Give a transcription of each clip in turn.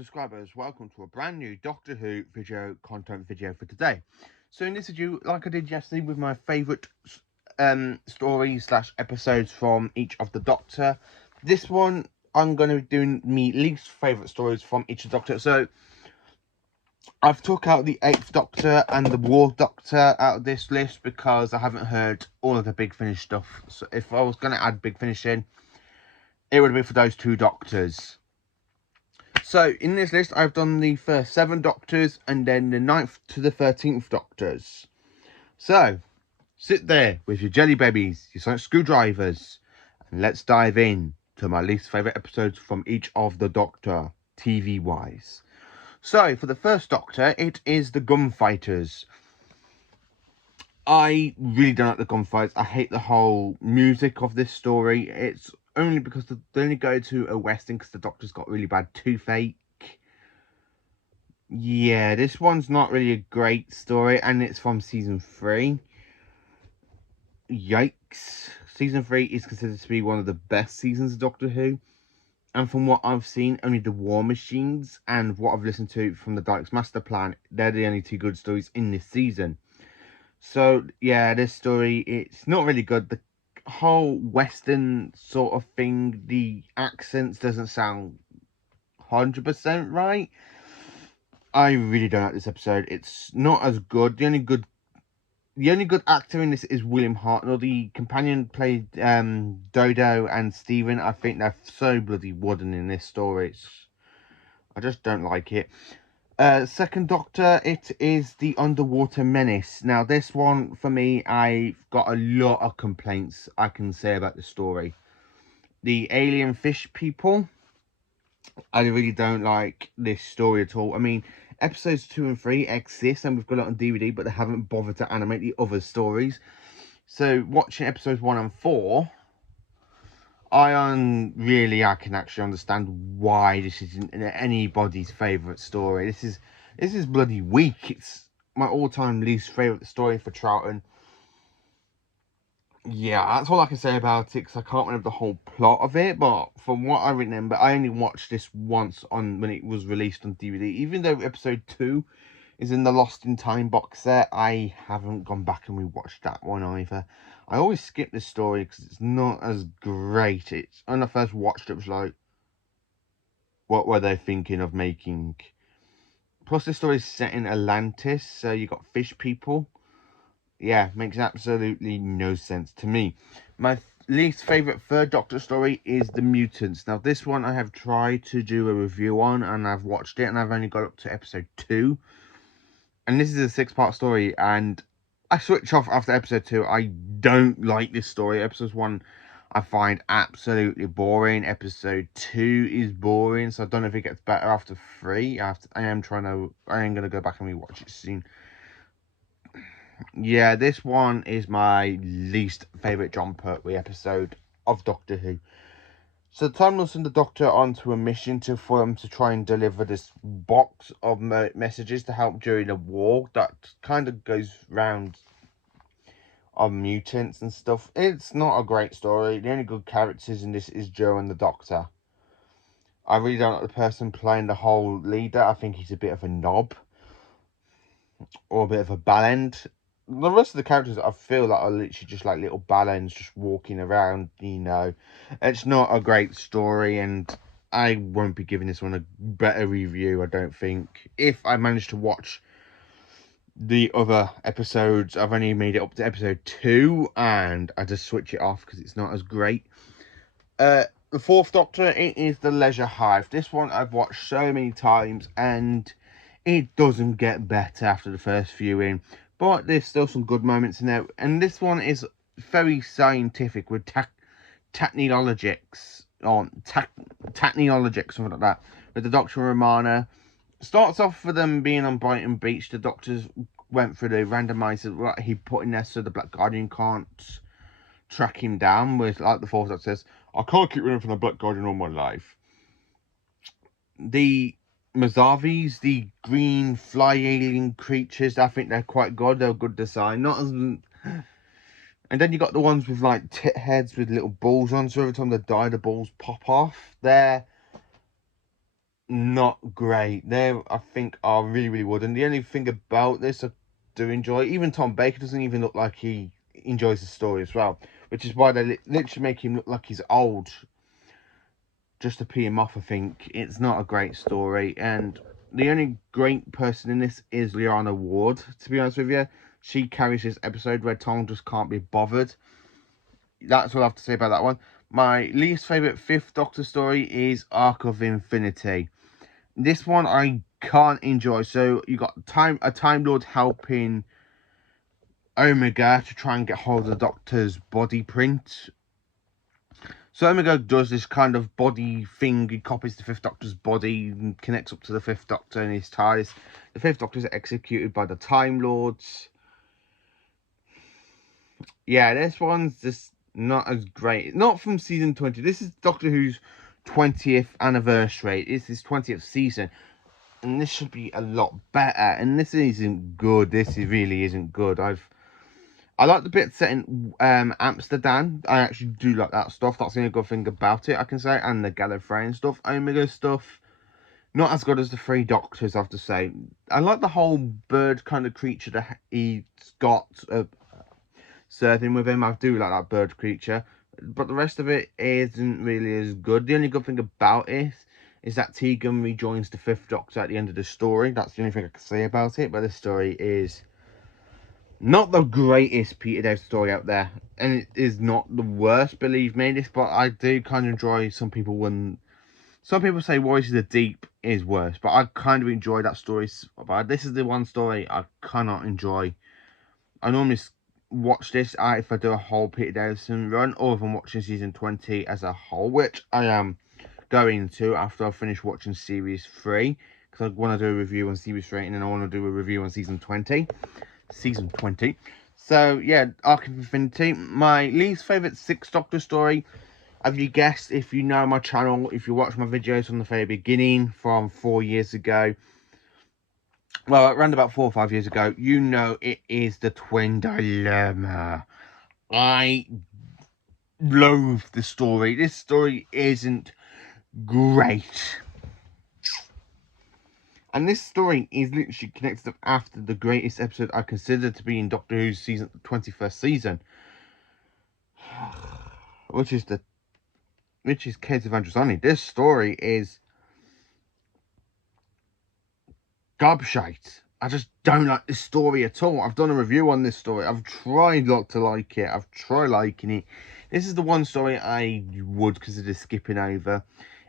subscribers, welcome to a brand new Doctor Who content video for today. So in this video, like I did yesterday with my favourite stories slash episodes from each of the Doctor, this one I'm going to be doing my least favourite stories from each of the Doctor. So I've took out the 8th Doctor and the War Doctor out of this list because I haven't heard all of the Big Finish stuff. So if I was going to add Big Finish in, it would have been for those two Doctors. So, in this list, I've done the first 7 Doctors and then the 9th to the 13th Doctors. So, sit there with your jelly babies, your sonic screwdrivers, and let's dive in to my least favourite episodes from each of the Doctor, TV-wise. So, for the first Doctor, it is the Gunfighters. I really don't like the gunfights. I hate the whole music of this story. It's only because they only go to a Western because the Doctor's got really bad toothache. Yeah, this one's not really a great story, and it's from season 3. Yikes. Season 3 is considered to be one of the best seasons of Doctor Who. And from what I've seen, only the War Machines and what I've listened to from the Daleks Master Plan, they're the only 2 good stories in this season. So, yeah, this story, it's not really good. The whole Western sort of thing, the accents doesn't sound 100% right. I really don't like this episode. It's not as good. The only good actor in this is William Hartnell. The companion played Dodo and Stephen. I think they're so bloody wooden in this story. I just don't like it. Second Doctor, it is the Underwater Menace. Now, this one, for me, I've got a lot of complaints I can say about the story. The alien fish people, I really don't like this story at all. I mean, episodes 2 and 3 exist, and we've got it on DVD, but they haven't bothered to animate the other stories. So, watching episodes 1 and 4... I can actually understand why this isn't anybody's favourite story. This is bloody weak. It's my all-time least favourite story for Troughton. Yeah, that's all I can say about it, because I can't remember the whole plot of it. But from what I remember, I only watched this once when it was released on DVD. Even though episode 2 is in the Lost in Time box set, I haven't gone back and rewatched that one either. I always skip this story because it's not as great. It's when I first watched it, was like, what were they thinking of making? Plus, this story is set in Atlantis, so you got fish people. Yeah, makes absolutely no sense to me. My least favourite third Doctor story is The Mutants. Now, this one I have tried to do a review on, and I've watched it, and I've only got up to episode 2. And this is a 6-part story, and I switch off after episode 2. I don't like this story. Episode 1 I find absolutely boring. Episode 2 is boring, so I don't know if it gets better after 3. I am going to go back and rewatch it soon. Yeah, this one is my least favourite John Pertwee episode of Doctor Who. So Tom will send the Doctor onto a mission for them to try and deliver this box of messages to help during a war that kind of goes round on mutants and stuff. It's not a great story. The only good characters in this is Joe and the Doctor. I really don't like the person playing the whole leader. I think he's a bit of a knob or a bit of a bellend. The rest of the characters I feel like are literally just like little ballends just walking around, you know. It's not a great story, and I won't be giving this one a better review, I don't think. If I manage to watch the other episodes, I've only made it up to episode 2, and I just switch it off because it's not as great. The fourth Doctor, it is the Leisure Hive. This one I've watched so many times, and it doesn't get better after the first viewing. But there's still some good moments in there. And this one is very scientific with technologics, or technologics, something like that. With the Doctor and Romana. Starts off with them being on Brighton Beach. The Doctors went through the randomizer what he put in there so the Black Guardian can't track him down. With like the fourth Doctor says, I can't keep running from the Black Guardian all my life. The Mazavis, the green fly alien creatures, I think they're quite good. They're a good design. Not as... And then you got the ones with like tit heads with little balls on, so every time they die the balls pop off. They're not great. They, I think, are really, really wooden. The only thing about this I do enjoy, even Tom Baker doesn't even look like he enjoys the story as well, which is why they literally make him look like he's old, just to pee him off. I think it's not a great story, and the only great person in this is Liana Ward. To be honest with you, she carries this episode where Tom just can't be bothered. That's what I have to say about that one. My least favourite Fifth Doctor story is Arc of Infinity. This one I can't enjoy. So you got a Time Lord helping Omega to try and get hold of the Doctor's body print. So Omega does this kind of body thing. He copies the Fifth Doctor's body and connects up to the Fifth Doctor and his ties. The Fifth Doctor is executed by the Time Lords. Yeah, this one's just not as great. Not from season 20. This is Doctor Who's 20th anniversary. It's his 20th season. And this should be a lot better. And this isn't good. This really isn't good. I like the bit set in Amsterdam. I actually do like that stuff. That's the only good thing about it, I can say. And the Gallifreyan stuff. Omega stuff, not as good as the Three Doctors, I have to say. I like the whole bird kind of creature that he's got surfing with him. I do like that bird creature. But the rest of it isn't really as good. The only good thing about it is that Tegan rejoins the Fifth Doctor at the end of the story. That's the only thing I can say about it. But the story is not the greatest Peter Dave story out there, and it is not the worst, believe me. This, but I do kind of enjoy. Some people say Voices of the Deep is worse, but I kind of enjoy that story. But this is the one story I cannot enjoy. I normally watch this if I do a whole Peter Davison run, or if I'm watching season 20 as a whole, which I am going to after I finish watching series 3, because I want to do a review on series 3 and then I want to do a review on season 20. So yeah, Arc of Infinity. My least favourite Sixth Doctor story. Have you guessed? If you know my channel, if you watch my videos from the very beginning, from 4 years ago, well, around about 4 or 5 years ago, you know it is the Twin Dilemma. I loathe the story. This story isn't great. And this story is literally connected up after the greatest episode I consider to be in Doctor Who's 21st season, which is Case of Androsani. This story is gobshite. I just don't like this story at all. I've done a review on this story. I've tried not to like it. I've tried liking it. This is the one story I would consider skipping over.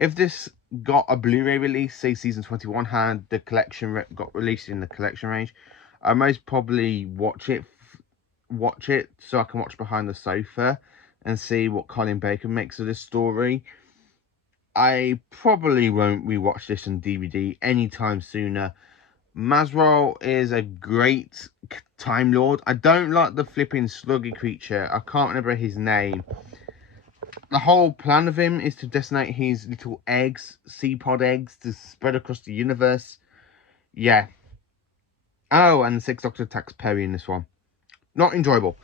If this got a Blu-ray release, say season 21 had the collection got released in the collection range, I most probably watch it so I can watch Behind the Sofa and see what Colin Baker makes of this story. I probably won't rewatch this on DVD anytime sooner. Masrol is a great Time Lord. I don't like the flipping sluggy creature. I can't remember his name. The whole plan of him is to detonate his little eggs, seapod eggs, to spread across the universe. Yeah. Oh, and the Sixth Doctor attacks Perry in this one. Not enjoyable.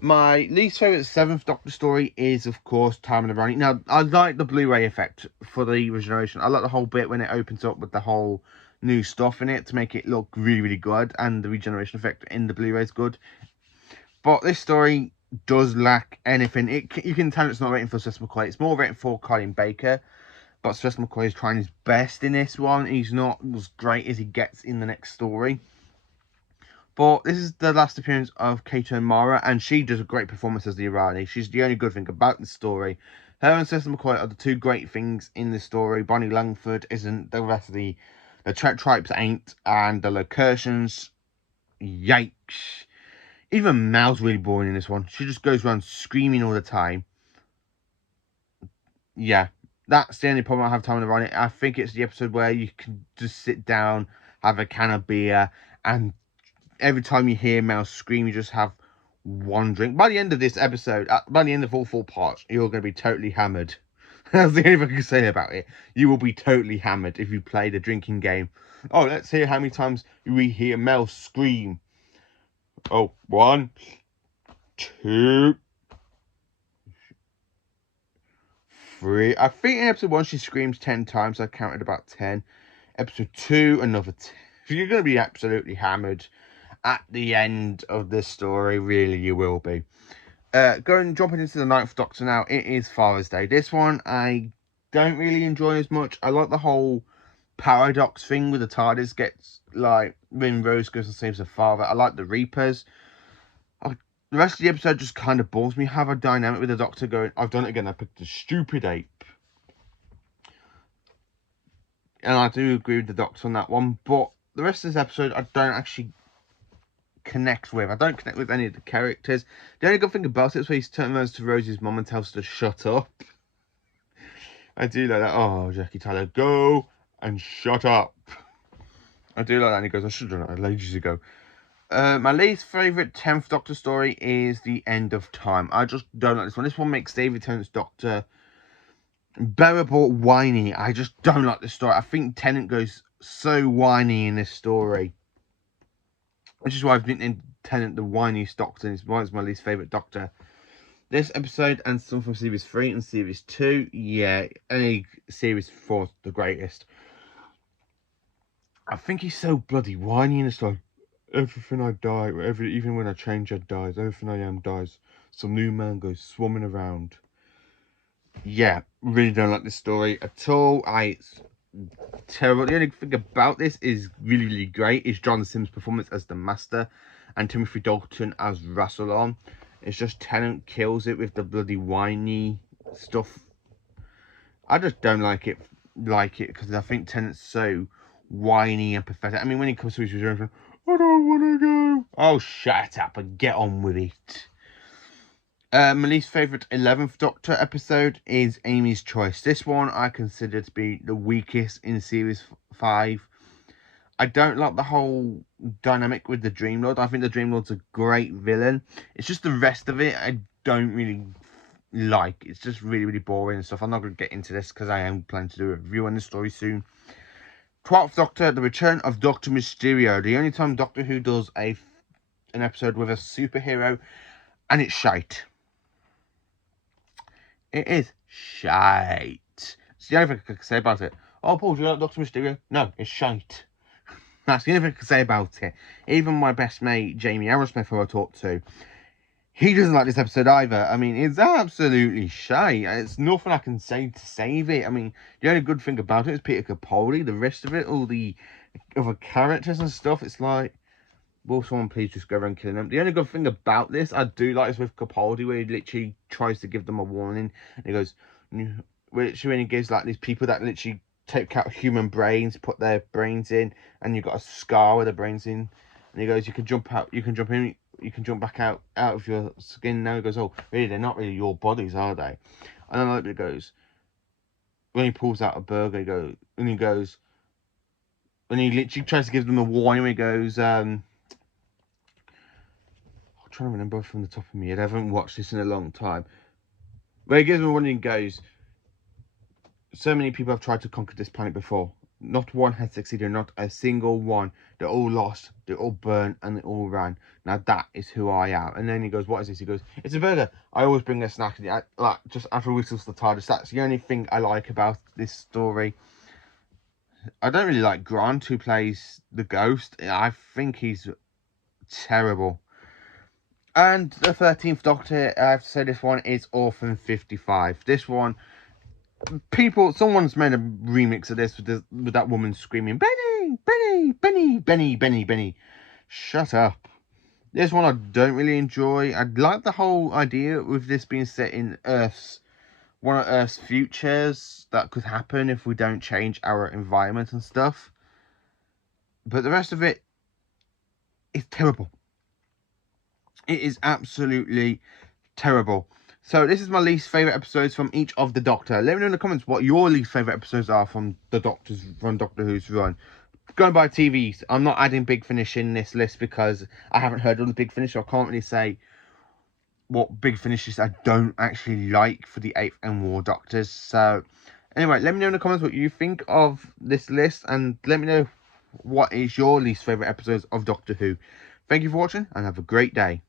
My least favourite Seventh Doctor story is, of course, Time of the Running. Now, I like the Blu-ray effect for the regeneration. I like the whole bit when it opens up with the whole new stuff in it to make it look really, really good. And the regeneration effect in the Blu-ray is good. But this story does lack anything. You can tell it's not written for Seth MacCoy. It's more written for Colin Baker. But Seth MacCoy is trying his best in this one. He's not as great as he gets in the next story. But this is the last appearance of Kato and Mara, and she does a great performance as the Irani. She's the only good thing about the story. Her and Cecil McCoy are the two great things in the story. Bonnie Langford isn't. The rest of the Tripes ain't, and the Locurtians, yikes. Even Mal's really boring in this one. She just goes around screaming all the time. Yeah, that's the only problem I have time to run it. I think it's the episode where you can just sit down, have a can of beer, and every time you hear Mel scream, you just have one drink. By the end of this episode, by the end of all 4 parts, you're going to be totally hammered. That's the only thing I can say about it. You will be totally hammered if you play the drinking game. Oh, let's hear how many times we hear Mel scream. Oh, 1, 2, 3. I think in episode 1 she screams 10 times. So I counted about 10. Episode 2, another 10. You're going to be absolutely hammered at the end of this story. Really, you will be. Jumping into the 9th Doctor now. It is Father's Day. This one I don't really enjoy as much. I like the whole paradox thing with the TARDIS gets, like, when Rose goes and saves her father. I like the Reapers. The rest of the episode just kind of bores me. Have a dynamic with the Doctor going, I've done it again. I picked a stupid ape. And I do agree with the Doctor on that one. But the rest of this episode, I don't actually connect with. I don't connect with any of the characters. The only good thing about it is when he's turning around to Rose's mum and tells her to shut up. I do like that. Oh, Jackie Tyler, go and shut up. I do like that. And he goes, I should have done it ages ago. My least favourite 10th Doctor story is The End of Time. I just don't like this one. This one makes David Tennant's Doctor bearable, whiny. I just don't like this story. I think Tennant goes so whiny in this story. Which is why I've been Tennant the whiniest Doctor, and it's why it's my least favourite Doctor. This episode and some from Series 3 and Series 2, yeah, any Series 4 is the greatest. I think he's so bloody whiny in this story. Everything I die, even when I change, I dies. Everything I am dies. Some new man goes swarming around. Yeah, really don't like this story at all. It's terrible. The only thing about this is really, really great is John Simm's performance as the Master and Timothy Dalton as Rassilon. It's just Tennant kills it with the bloody whiny stuff. I just don't like it because I think Tennant's so whiny and pathetic. I mean, when he comes to his return, I don't want to go. Oh, shut up and get on with it. My least favourite 11th Doctor episode is Amy's Choice. This one I consider to be the weakest in Series 5. I don't like the whole dynamic with the Dream Lord. I think the Dream Lord's a great villain. It's just the rest of it I don't really like. It's just really, really boring and stuff. I'm not going to get into this because I am planning to do a review on this story soon. 12th Doctor, The Return of Dr. Mysterio. The only time Doctor Who does an episode with a superhero, and it's shite. It is shite. It's the only thing I can say about it. Oh, Paul, do you like Dr. Mysterio? No, it's shite. That's the only thing I can say about it. Even my best mate, Jamie Aerosmith, who I talked to, he doesn't like this episode either. I mean, it's absolutely shite. It's nothing I can say to save it. I mean, the only good thing about it is Peter Capaldi. The rest of it, all the other characters and stuff, it's like, will someone please just go around killing them? The only good thing about this, I do like, is with Capaldi, where he literally tries to give them a warning. And he goes, which when he gives like these people that literally take out human brains, put their brains in, and you've got a scar with the brains in. And he goes, you can jump out, you can jump in, you can jump back out of your skin now. He goes, oh, really, they're not really your bodies, are they? And then like it goes, when he pulls out a burger, he goes, when he literally tries to give them a warning, he goes, I'm trying to remember from the top of my head, I haven't watched this in a long time. But he gives them a warning and goes, so many people have tried to conquer this planet before. Not one has succeeded, not a single one. They're all lost, they're all burnt, and they all ran. Now that is who I am. And then he goes, what is this? He goes, it's a burger. I always bring a snack. Like, just after whistles the TARDIS. That's the only thing I like about this story. I don't really like Grant, who plays the ghost. I think he's terrible. And the 13th Doctor, I have to say this one is Orphan 55. This one, someone's made a remix of this with that woman screaming, Benny, Benny, Benny, Benny, Benny, Benny. Shut up. This one I don't really enjoy. I like the whole idea with this being set in one of Earth's futures that could happen if we don't change our environment and stuff. But the rest of it is terrible. It is absolutely terrible. So this is my least favourite episodes from each of the Doctor. Let me know in the comments what your least favourite episodes are from the Doctor Who's run. Going by TVs, I'm not adding Big Finish in this list because I haven't heard of the Big Finish, so I can't really say what Big Finishes I don't actually like for the 8th and War Doctors. So anyway, let me know in the comments what you think of this list, and let me know what is your least favourite episodes of Doctor Who. Thank you for watching and have a great day.